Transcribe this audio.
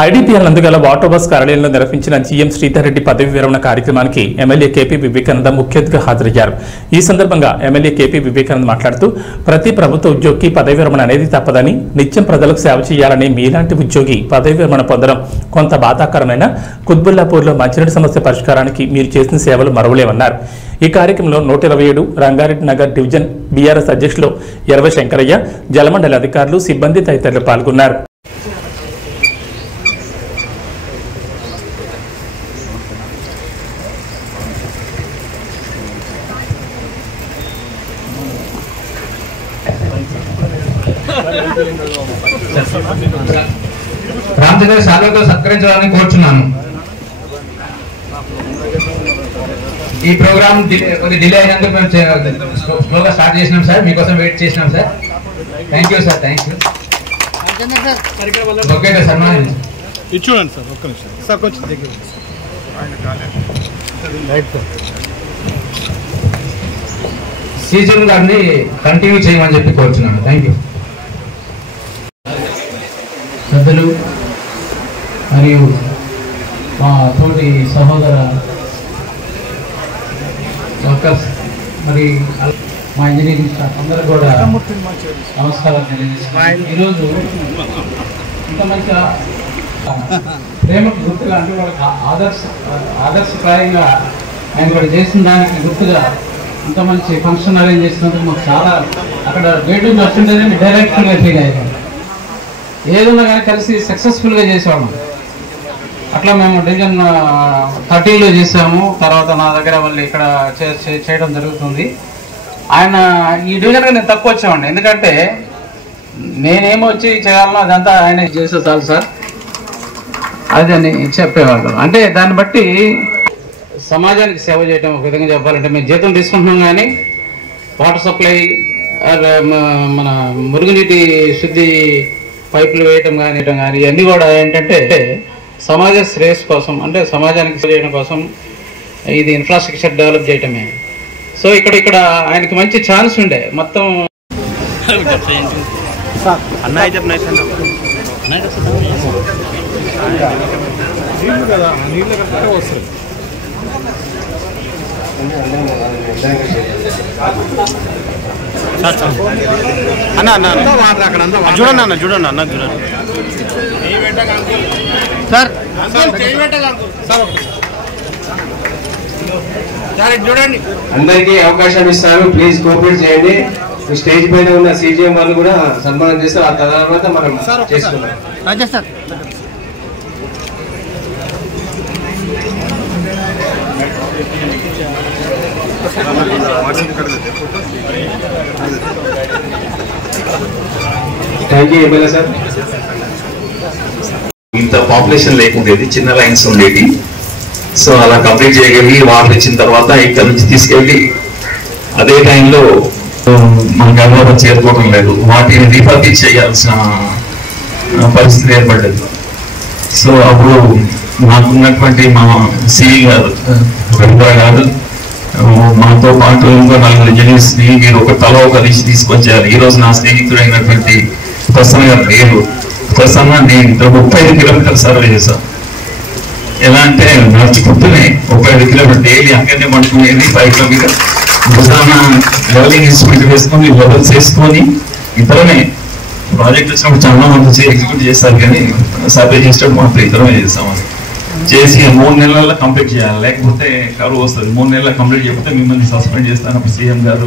IDPL నందుగల water bus కార్యాలయంలో నిర్వహించిన GM Sridhar Reddy పదవి విరమణ కార్యక్రమానికి ఎమ్మెల్యే కేపీ వివేకానంద ముఖ్య అతిథిగా హాజరయ్యారు. ఈ సందర్భంగా ఎమ్మెల్యే కేపీ వివేకానంద మాట్లాడుతూ ప్రతి ప్రభుత్వ ఉద్యోగికి పదవి విరమణ అనేది తప్పదని, నిత్యం ప్రజలకు సేవ చేయాలని మీలాంటి ఉద్యోగి పదవి విరమణ పొందడం కొంత బాధాకరమైన, కుత్బుల్లాపూర్లో మంచినీటి సమస్య పరిష్కారానికి మీరు చేసిన సేవలు మరవలేమన్నారు. ఈ కార్యక్రమంలో 127 రంగారెడ్డి నగర్ డివిజన్ బీఆర్ఎస్ అధ్యక్షులు ఎర్వ శంకరయ్య, జలమండలి అధికారులు, సిబ్బంది తదితరులు పాల్గొన్నారు. రామచంద్ర శాలువతో సత్కరించాలని కోరుచున్నాను. ఈ ప్రోగ్రామ్ కొద్ది డిలే అయినందుకు మేము స్లోగా స్టార్ట్ చేసినాం సార్, మీకోసం వెయిట్ చేసినాం sir. Thank you sir, thank you. Okay sir, సన్మానం చూడండి సార్, ఒక్క నిమిషం సార్, కొంచెం దగ్గర సీజన్ గారిని కంటిన్యూ చేయమని చెప్పి కోరుచున్నాను. Thank you. పెద్దలు మరియు మా తోటి సహోదర వర్కర్స్ మరి మా ఇంజనీరింగ్ స్టాఫ్ అందరూ కూడా నమస్కారం తెలియజేస్తున్నాను. ఈరోజు ఇంత మంచిగా ప్రేమకు గుర్తుగా అంటే వాళ్ళకి ఆదర్శప్రాయంగా ఆయన కూడా చేసిన దానికి గుర్తుగా ఇంత మంచి ఫంక్షన్ అరేంజ్ చేసినందుకు మాకు చాలా అక్కడ గేటు నచ్చిందని డైరెక్ట్గా ఫీల్ అయ్యాం. ఏదన్నా కానీ కలిసి సక్సెస్ఫుల్గా చేసాము. అట్లా మేము డివిజన్ 30లో చేసాము. తర్వాత నా దగ్గర మళ్ళీ ఇక్కడ చేయడం జరుగుతుంది. ఆయన ఈ డివిజన్గా నేను తక్కువ వచ్చామండి, ఎందుకంటే నేనేమో వచ్చి చేయాలనో అదంతా ఆయన చేస్తే చాలు సార్ అది అని చెప్పేవాళ్ళు. అంటే దాన్ని బట్టి సమాజానికి సేవ చేయడం ఒక విధంగా చెప్పాలంటే మేము జీతం తీసుకుంటున్నాం, కానీ వాటర్ సప్లై మన మురుగునీటి శుద్ధి పైపులు వేయటం కానీ ఇవన్నీ కూడా ఏంటంటే సమాజ శ్రేయస్సు కోసం, అంటే సమాజానికి సేవ చేయడం కోసం ఇది ఇన్ఫ్రాస్ట్రక్చర్ డెవలప్ చేయటమే. సో ఇక్కడ ఆయనకి మంచి ఛాన్స్ ఉండే మొత్తం చూడండి అన్న, చూడండి అన్న, చూడండి సార్, చూడండి. అందరికీ అవకాశం ఇస్తారు, ప్లీజ్ కోఆపరేట్ చేయండి. స్టేజ్ పైన ఉన్న సీజీఎం వాళ్ళు కూడా సన్మానం చేస్తారు. ఆ తర్వాత మనం చేసుకుందాం. Thank you MLA sir. ఇంత పాపులేషన్ లేకుండేది, చిన్న లైన్స్ ఉండేది. సో అలా కంప్లీట్ చేయగలిగి వాటర్ ఇచ్చిన తర్వాత ఇక్కడ నుంచి తీసుకెళ్ళి అదే టైంలో మన గవర్నమెంట్ చేరుకోవడం లేదు, వాటిని రీపర్పీస్ చేయాల్సిన పరిస్థితి ఏర్పడ్డది. సో అప్పుడు నాకున్నటువంటి మా సిఈ గారు గారు మాతో పాటు ఇంకో 4 ఇంజనీర్స్ ని మీరు ఒక లిస్ట్ తీసుకొచ్చారు. ఈ రోజు నా స్నేహితుడైనటువంటి ప్రసన్న గారు లేరు. ప్రసన్న నేను 35 కిలోమీటర్లు సర్వే చేశాను. ఎలా అంటే నడుచుకుంటూనే 35 కిలోమీటర్లు డైలీ అక్కడనే పడుకునేది. బైక్లో మీద భుజాన లెవెలింగ్ ఇన్స్ట్రుమెంట్ వేసుకొని లెవెల్స్ వేసుకొని ఇద్దరమే ప్రాజెక్ట్ వచ్చినప్పుడు చాలా మంది ఎగ్జిక్యూట్ చేస్తారు, కానీ సర్వే చేసేటప్పుడు మాత్రం ఇద్దరమే చేస్తామని చేసి 3 నెలల్లో కంప్లీట్ చేయాలి, లేకపోతే కరువు వస్తుంది. 3 నెలల్లో కంప్లీట్ చేయకపోతే మిమ్మల్ని సస్పెండ్ చేస్తాను సీఎం గారు.